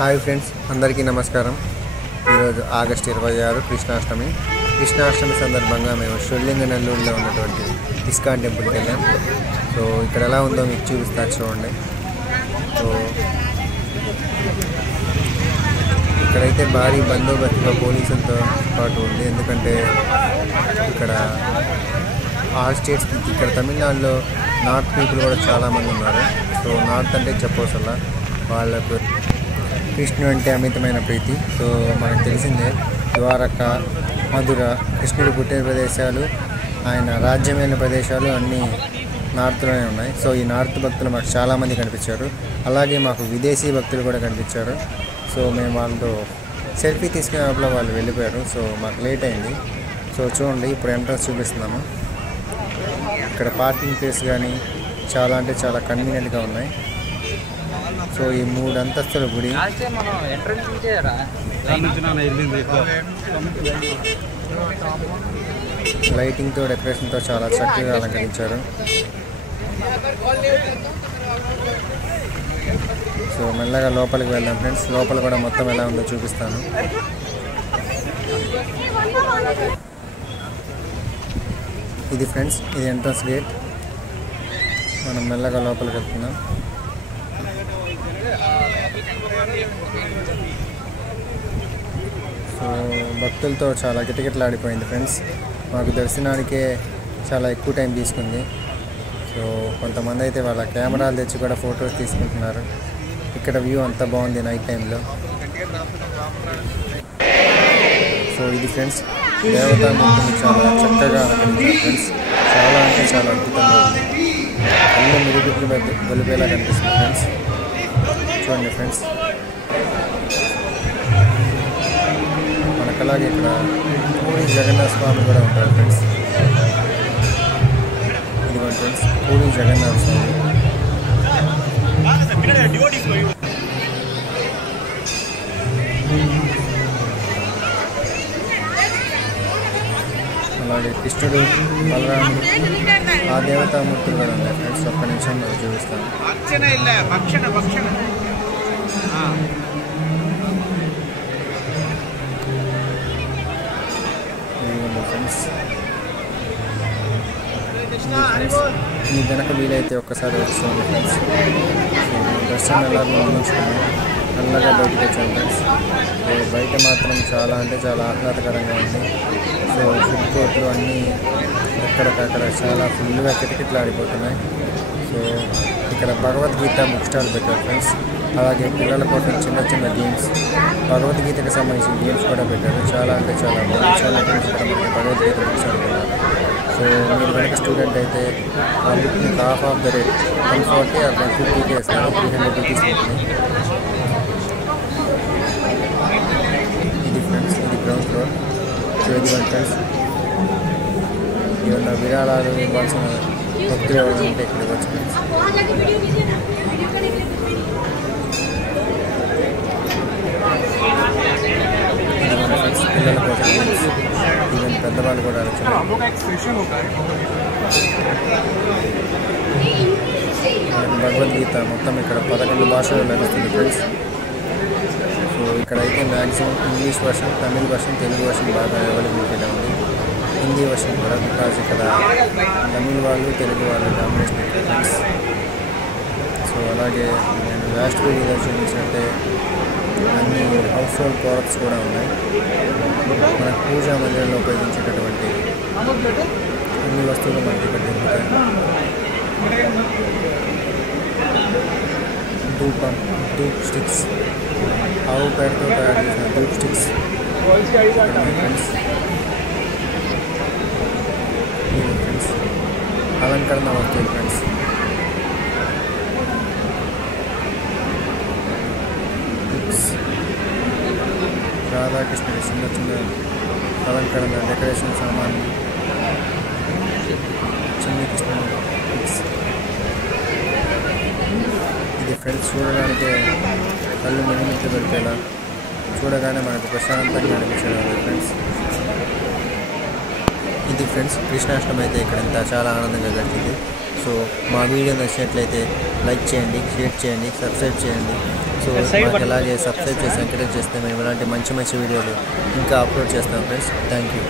Hi friends, అందరికీ నమస్కారం. ఈరోజు ఆగస్టు 26 కృష్ణాష్టమి. కృష్ణాష్టమి సందర్భంగా మేము నెల్లూరులో ఉన్నటువంటి ఇస్కాన్ టెంపుల్కి వెళ్ళాం. సో ఇక్కడ ఎలా ఉందో మీకు చూపిస్తా, చూడండి. సో ఇక్కడైతే భారీ బందోబస్తుతో పోలీసులతో పాటు ఉంది. ఎందుకంటే ఇక్కడ ఆల్ స్టేట్స్, ఇక్కడ తమిళనాడులో నార్త్ పీపుల్ కూడా చాలామంది ఉన్నారు. సో నార్త్ అంటే చెప్పవసలా, వాళ్ళకు కృష్ణుడు అంటే అమితమైన ప్రీతి. సో మనకు తెలిసిందే, ద్వారక, మధుర, కృష్ణుడు పుట్టిన ప్రదేశాలు, ఆయన రాజ్యమైన ప్రదేశాలు అన్నీ నార్త్లోనే ఉన్నాయి. సో ఈ నార్త్ భక్తులు మాకు చాలామంది కనిపించారు. అలాగే మాకు విదేశీ భక్తులు కూడా కనిపించారు. సో మేము వాళ్ళతో సెల్ఫీ తీసుకునేప్పుడు వాళ్ళు వెళ్ళిపోయారు. సో మాకు లేట్ అయింది. సో చూడండి, ఇప్పుడు ఎంట్రన్స్ చూపిస్తున్నాము. ఇక్కడ పార్కింగ్ ప్లేస్ కానీ చాలా అంటే చాలా కన్వీనియంట్గా ఉన్నాయి. సో ఈ 3 అంతస్తుల గుడి, లైటింగ్తో డెకరేషన్తో చాలా చక్కగా అలంకరించారు. సో మెల్లగా లోపలికి వెళ్దాం ఫ్రెండ్స్. లోపల కూడా మొత్తం ఎలా ఉందో చూపిస్తాను. ఇది ఫ్రెండ్స్, ఇది ఎంట్రన్స్ గేట్. మనం మెల్లగా లోపలికి వెళ్తున్నాం. సో భక్తులతో చాలా కిటకిటలాడిపోయింది ఫ్రెండ్స్. మాకు దర్శనానికే చాలా ఎక్కువ టైం తీసుకుంది. సో కొంతమంది అయితే వాళ్ళ కెమెరాలు తెచ్చి కూడా ఫొటోస్ తీసుకుంటున్నారు. ఇక్కడ వ్యూ అంతా బాగుంది నైట్ టైంలో. సో ఇది ఫ్రెండ్స్, దేవతామూర్తిని చాలా చక్కగా అలంకరించారు ఫ్రెండ్స్. చాలా అంటే చాలా అద్భుతంగా ఉంది. అన్ని మిరుగుట్లు వెలిపేలా కనిపిస్తుంది ఫ్రెండ్స్. చూడండి ఫ్రెండ్స్, మనకు అలాగే ఇక్కడ పూరి జగన్నాథ స్వామి కూడా ఉంటారు ఫ్రెండ్స్. ఇదిగోండి ఫ్రెండ్స్, పూరి జగన్నాథ స్వామి. అలాగే కృష్ణుడు, బలరాముడు, ఆ దేవతామూర్తులు కూడా ఉన్నాయి ఫ్రెండ్స్. ఒక్క నిమిషం మనం చూపిస్తాను. ఫ్రెండ్స్, మీ వెనక వీలైతే ఒక్కసారి వచ్చాము ఫ్రెండ్స్. దర్శనం ఎలా ముగించుకున్నాం, నల్లగా బయటకు వచ్చాము ఫ్రెండ్స్. సో బయట మాత్రం చాలా అంటే చాలా ఆహ్లాదకరంగా ఉంది. సో ఫుడ్ కోర్ట్లు అన్నీ ఎక్కడికక్కడ చాలా ఫుల్గా కిటకిటలాడిపోతున్నాయి. సో ఇక్కడ భగవద్గీత బుక్ స్టాల్ పెట్టారు ఫ్రెండ్స్. అలాగే పిల్లల కోసం చిన్న చిన్న గేమ్స్, భగవద్గీతకు సంబంధించిన గేమ్స్ కూడా పెట్టారు. చాలా అంటే చాలా బాగుంది. చాలా ఫ్రెండ్స్ ఇక్కడ మనకి భగవద్గీత బుక్ స్టాల్ పెట్టారు. సో మీరు కనుక స్టూడెంట్ అయితే ఆ బుక్ మీకు half of the rate 140 or 150 ఇస్తారు. 300 రూపీస్ ఉంటుంది. ఇది ఫ్రెండ్స్, ఇది గ్రౌండ్ ఫ్లోర్. సో ఇది ఫ్రెండ్స్, ఏమన్నా విరాళాలు ఇవ్వాల్సిన భక్తులు ఏమైనా ఉంటే ఇక్కడికి వచ్చి ఫ్రెండ్స్. పిల్లల కోసం ఈవెన్ పెద్దవాళ్ళు కూడా వచ్చారు. భగవద్గీత మొత్తం ఇక్కడ 11 భాషల్లో లభిస్తుంది ఫ్రెండ్స్. సో ఇక్కడైతే maximum English version, Tamil version, Telugu version బాగా అవైలబిలిటీలో ఉంది. హిందీ వర్షన్ కూడా, బికాజ్ ఇక్కడ తమిళ్ వాళ్ళు, తెలుగు వాళ్ళు డామినేషన్ ఇక్కడ ఫ్రెండ్స్. సో అలాగే నేను లాస్ట్ వీడియోలో చూపించినట్టే అన్ని హౌస్ హోల్డ్ ప్రోడక్ట్స్ కూడా ఉన్నాయి. మన పూజా మందిరంలో ఉపయోగించేటటువంటి అన్ని వస్తువులు మనకి ఇక్కడ దొరుకుతాయి. ధూప్ స్టిక్స్, ఆవు పేడతో తయారు చేసిన ధూప్ స్టిక్స్ ఫ్రెండ్స్. ఫ్రెండ్స్ అలంకరణ వస్తువులు ఫ్రెండ్స్. రాధాకృష్ణుడి చిన్న చిన్న అలంకరణ డెకరేషన్ సామాన్లు, చిన్న కృష్ణుడు పిక్స్. ఇది ఫ్రెండ్స్ చూడడానికి కళ్ళు మినిమిట్లు పెడితేలా, చూడగానే మనకు ప్రశాంతంగా అనిపించేది ఫ్రెండ్స్. ఇది ఫ్రెండ్స్, కృష్ణాష్టమి అయితే ఇక్కడ చాలా ఆనందంగా గడిచింది. సో మా వీడియో నచ్చినట్లయితే లైక్ చేయండి, షేర్ చేయండి, సబ్స్క్రైబ్ చేయండి. సో మాకు అలాగే సబ్స్క్రైబ్ చేసి ఎంకరేజ్ చేస్తే మేము ఇలాంటి మంచి మంచి వీడియోలు ఇంకా అప్లోడ్ చేస్తాం ఫ్రెండ్స్. Thank you.